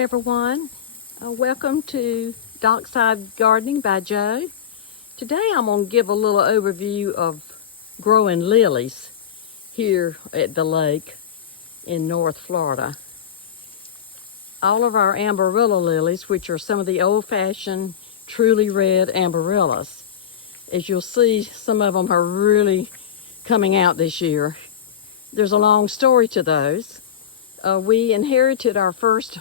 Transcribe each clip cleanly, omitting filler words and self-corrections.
everyone. Welcome to Dockside Gardening by Joe. Today I'm going to give a little overview of growing lilies here at the lake in North Florida. All of our Amberilla lilies, which are some of the old-fashioned, truly red Amberillas. As you'll see, some of them are really coming out this year. There's a long story to those. We inherited our first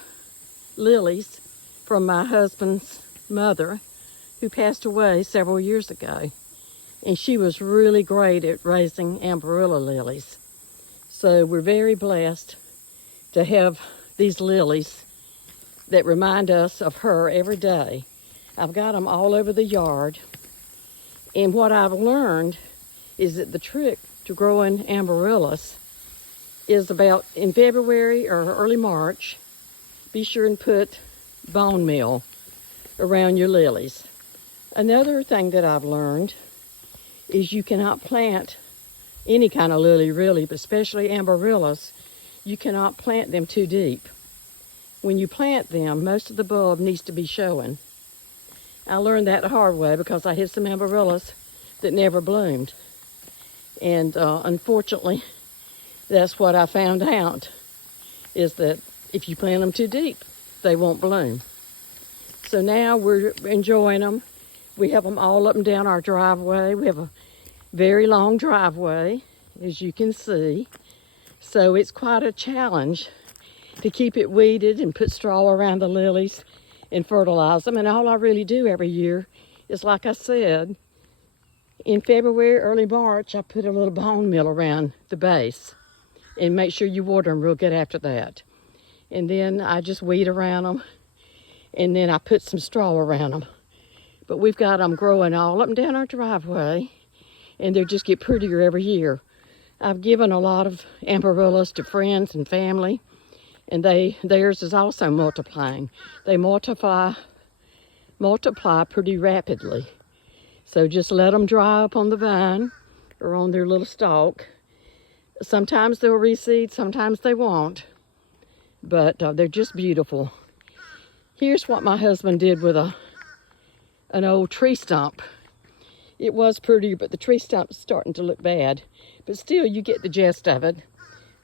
lilies from my husband's mother, who passed away several years ago. And she was really great at raising Amberilla lilies. So we're very blessed to have these lilies that remind us of her every day. I've got them all over the yard. And what I've learned is that the trick to growing Amberillas is about in February or early March, be sure and put bone meal around your lilies. Another thing that I've learned is you cannot plant any kind of lily really, but especially Amberillas, you cannot plant them too deep. When you plant them, most of the bulb needs to be showing. I learned that the hard way because I had some Amberillas that never bloomed. And unfortunately, that's what I found out, is that if you plant them too deep, they won't bloom. So now we're enjoying them. We have them all up and down our driveway. We have a very long driveway, as you can see. So it's quite a challenge to keep it weeded and put straw around the lilies and fertilize them. And all I really do every year is, like I said, in February, early March, I put a little bone meal around the base. And make sure you water them real good after that. And then I just weed around them. And then I put some straw around them. But we've got them growing all up and down our driveway. And they just get prettier every year. I've given a lot of Amberillas to friends and family. And theirs is also multiplying. They multiply pretty rapidly. So just let them dry up on the vine or on their little stalk. Sometimes they'll reseed, sometimes they won't, but they're just beautiful. Here's what my husband did with an old tree stump. It was pretty, but the tree stump's starting to look bad. But still, you get the gist of it.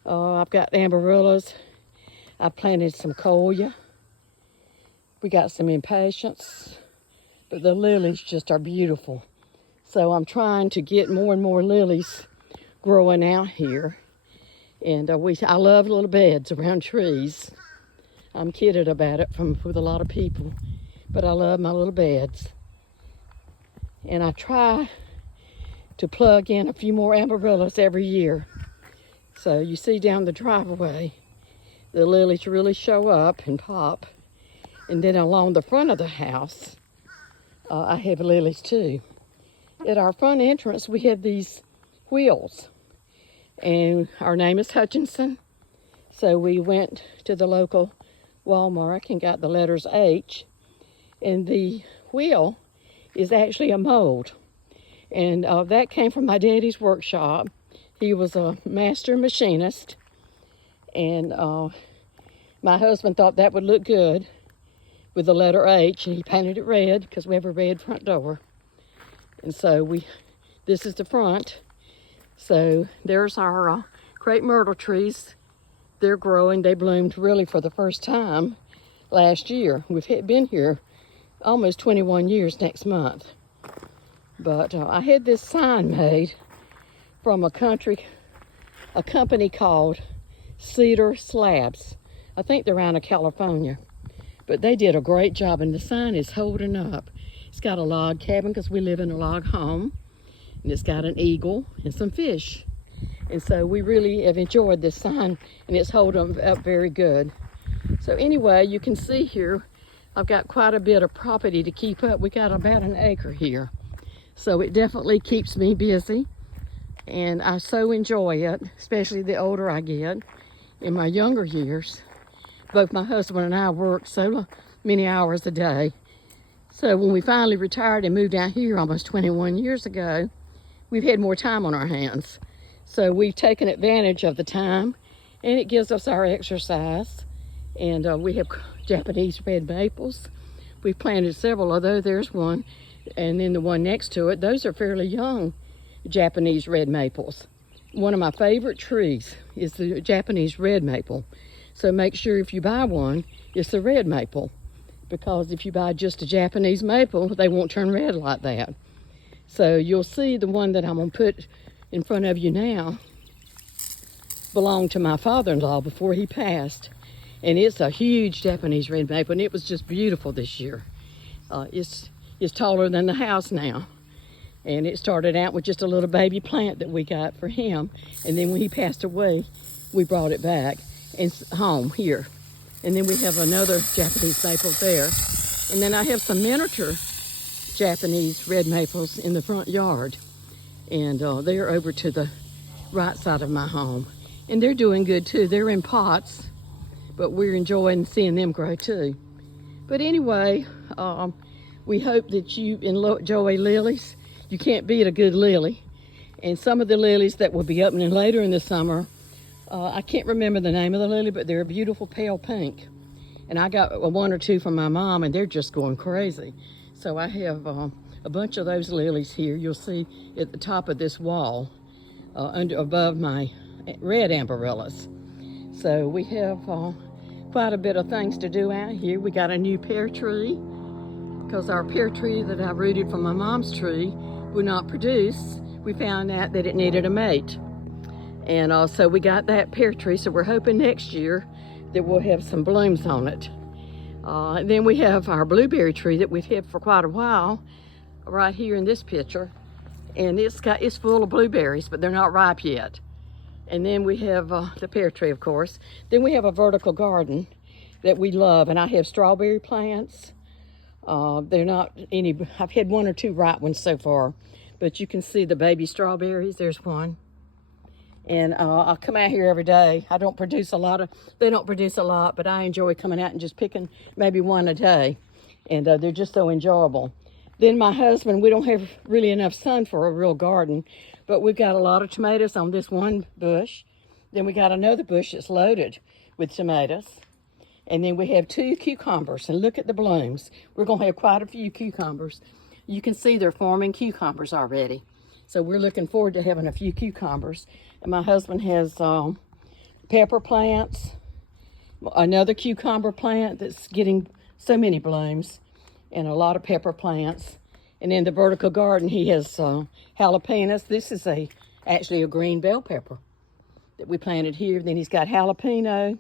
I've got Amberillas. I planted some Colia. We got some Impatiens, but the lilies just are beautiful. So I'm trying to get more and more lilies growing out here. And I love little beds around trees. I'm kidded about it with a lot of people, but I love my little beds. And I try to plug in a few more Amberillas every year. So you see down the driveway, the lilies really show up and pop. And then along the front of the house, I have lilies too. At our front entrance, we have these wheels. And our name is Hutchinson. So we went to the local Walmart and got the letters H. And the wheel is actually a mold. And that came from my daddy's workshop. He was a master machinist. And my husband thought that would look good with the letter H. And he painted it red because we have a red front door. And so this is the front. So there's our crepe myrtle trees. They're growing. They bloomed really for the first time last year. We've been here almost 21 years next month. But I had this sign made from a company called Cedar Slabs. I think they're out of California. But they did a great job, and the sign is holding up. It's got a log cabin because we live in a log home. And it's got an eagle and some fish. And so we really have enjoyed this sign, and it's holding up very good. So anyway, you can see here, I've got quite a bit of property to keep up. We got about an acre here. So it definitely keeps me busy. And I so enjoy it, especially the older I get. In my younger years, both my husband and I worked so many hours a day. So when we finally retired and moved out here almost 21 years ago, we've had more time on our hands. So we've taken advantage of the time, and it gives us our exercise And we have Japanese red maples. We've planted several, although there's one, and then the one next to it, those are fairly young Japanese red maples. One of my favorite trees is the Japanese red maple. So make sure if you buy one, it's a red maple, because if you buy just a Japanese maple, they won't turn red like that. So you'll see the one that I'm gonna put in front of you now belonged to my father-in-law before he passed. And it's a huge Japanese red maple, and it was just beautiful this year. It's taller than the house now. And it started out with just a little baby plant that we got for him. And then when he passed away, we brought it back and home here. And then we have another Japanese maple there. And then I have some miniature Japanese red maples in the front yard. And they're over to the right side of my home. And they're doing good too. They're in pots, but we're enjoying seeing them grow too. But anyway, we hope that you enjoy lilies. You can't beat a good lily. And some of the lilies that will be opening later in the summer, I can't remember the name of the lily, but they're a beautiful pale pink. And I got one or two from my mom, and they're just going crazy. So I have a bunch of those lilies here. You'll see at the top of this wall, above my red amaryllis. So we have quite a bit of things to do out here. We got a new pear tree, because our pear tree that I rooted from my mom's tree would not produce. We found out that it needed a mate. And so we got that pear tree, so we're hoping next year that we'll have some blooms on it. Then we have our blueberry tree that we've had for quite a while, right here in this picture. And it's full of blueberries, but they're not ripe yet. And then we have the pear tree, of course. Then we have a vertical garden that we love, and I have strawberry plants. They're not any, I've had one or two ripe ones so far, but you can see the baby strawberries. There's one. And I come out here every day. I don't produce a lot they don't produce a lot, but I enjoy coming out and just picking maybe one a day. And they're just so enjoyable. Then my husband, we don't have really enough sun for a real garden, but we've got a lot of tomatoes on this one bush. Then we got another bush that's loaded with tomatoes. And then we have 2 cucumbers, and look at the blooms. We're gonna have quite a few cucumbers. You can see they're forming cucumbers already. So we're looking forward to having a few cucumbers. And my husband has pepper plants, another cucumber plant that's getting so many blooms, and a lot of pepper plants. And in the vertical garden, he has jalapenos. This is actually a green bell pepper that we planted here. Then he's got jalapeno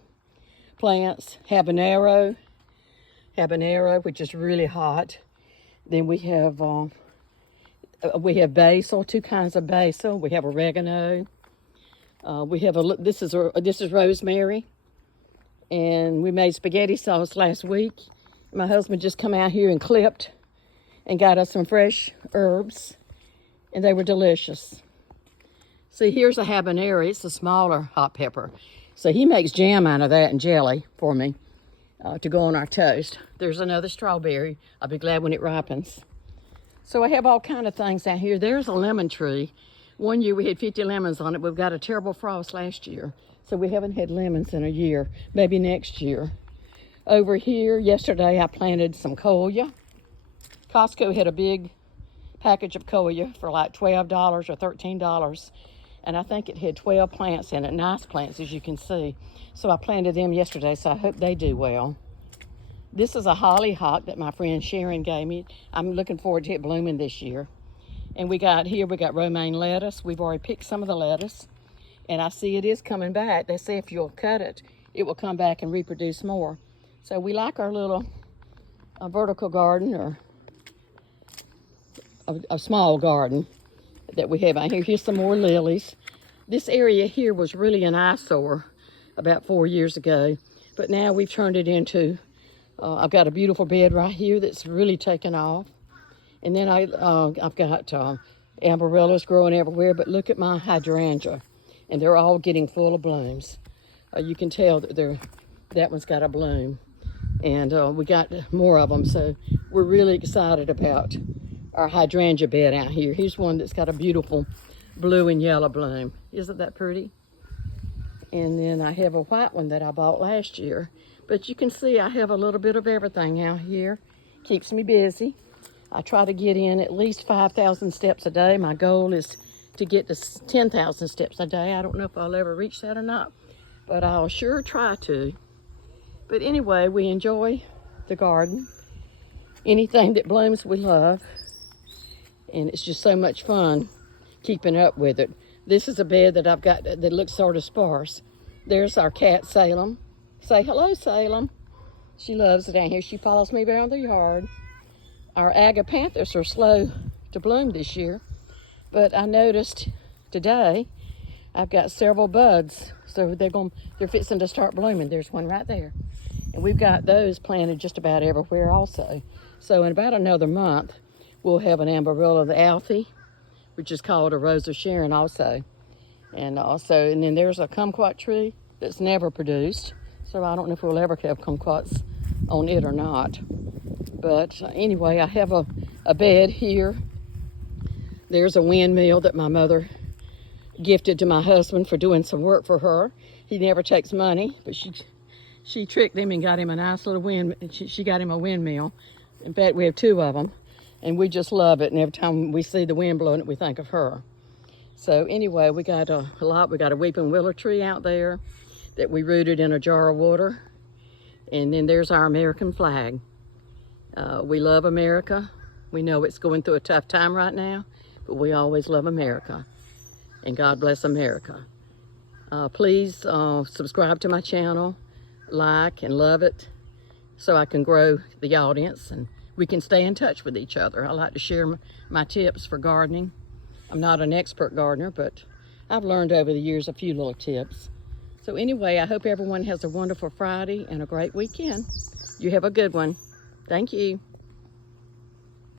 plants, habanero, which is really hot. Then we have basil, 2 kinds of basil. We have oregano. We have this is rosemary, and we made spaghetti sauce last week. My husband just come out here and clipped and got us some fresh herbs, and they were delicious. See, here's a habanero. It's a smaller hot pepper. So he makes jam out of that and jelly for me to go on our toast. There's another strawberry. I'll be glad when it ripens. So I have all kind of things out here. There's a lemon tree. One year we had 50 lemons on it. We've got a terrible frost last year, so we haven't had lemons in a year, maybe next year. Over here, yesterday I planted some coleus. Costco had a big package of coleus for like $12 or $13. And I think it had 12 plants in it, nice plants, as you can see. So I planted them yesterday, so I hope they do well. This is a hollyhock that my friend Sharon gave me. I'm looking forward to it blooming this year. And we got romaine lettuce. We've already picked some of the lettuce. And I see it is coming back. They say if you'll cut it, it will come back and reproduce more. So we like our little vertical garden, or a small garden that we have out here. Here's some more lilies. This area here was really an eyesore about 4 years ago, but now we've turned it into, I've got a beautiful bed right here that's really taken off. And then I've got amaryllis growing everywhere, but look at my hydrangea, and they're all getting full of blooms. You can tell that that one's got a bloom, and we got more of them, so we're really excited about our hydrangea bed out here. Here's one that's got a beautiful blue and yellow bloom. Isn't that pretty? And then I have a white one that I bought last year, But you can see I have a little bit of everything out here. Keeps me busy. I try to get in at least 5,000 steps a day. My goal is to get to 10,000 steps a day. I don't know if I'll ever reach that or not, but I'll sure try to. But anyway, we enjoy the garden. Anything that blooms, we love. And it's just so much fun keeping up with it. This is a bed that I've got that looks sort of sparse. There's our cat, Salem. Say hello, Salem. She loves it down here. She follows me around the yard. Our agapanthus are slow to bloom this year, but I noticed today I've got several buds, so they're fixing to start blooming. There's one right there, and we've got those planted just about everywhere also. So in about another month, we'll have an Amberilla the Alfie, which is called a Rose of Sharon also, and then there's a kumquat tree that's never produced. So I don't know if we'll ever have kumquats on it or not. But anyway, I have a bed here. There's a windmill that my mother gifted to my husband for doing some work for her. He never takes money, but she tricked him and got him a nice little she got him a windmill. In fact, we have two of them, and we just love it. And every time we see the wind blowing it, we think of her. So anyway, we got a lot. We got a weeping willow tree out there that we rooted in a jar of water. And then there's our American flag. We love America. We know it's going through a tough time right now, but we always love America. And God bless America. Please subscribe to my channel, like and love it, so I can grow the audience and we can stay in touch with each other. I like to share my tips for gardening. I'm not an expert gardener, but I've learned over the years a few little tips. So anyway, I hope everyone has a wonderful Friday and a great weekend. You have a good one. Thank you.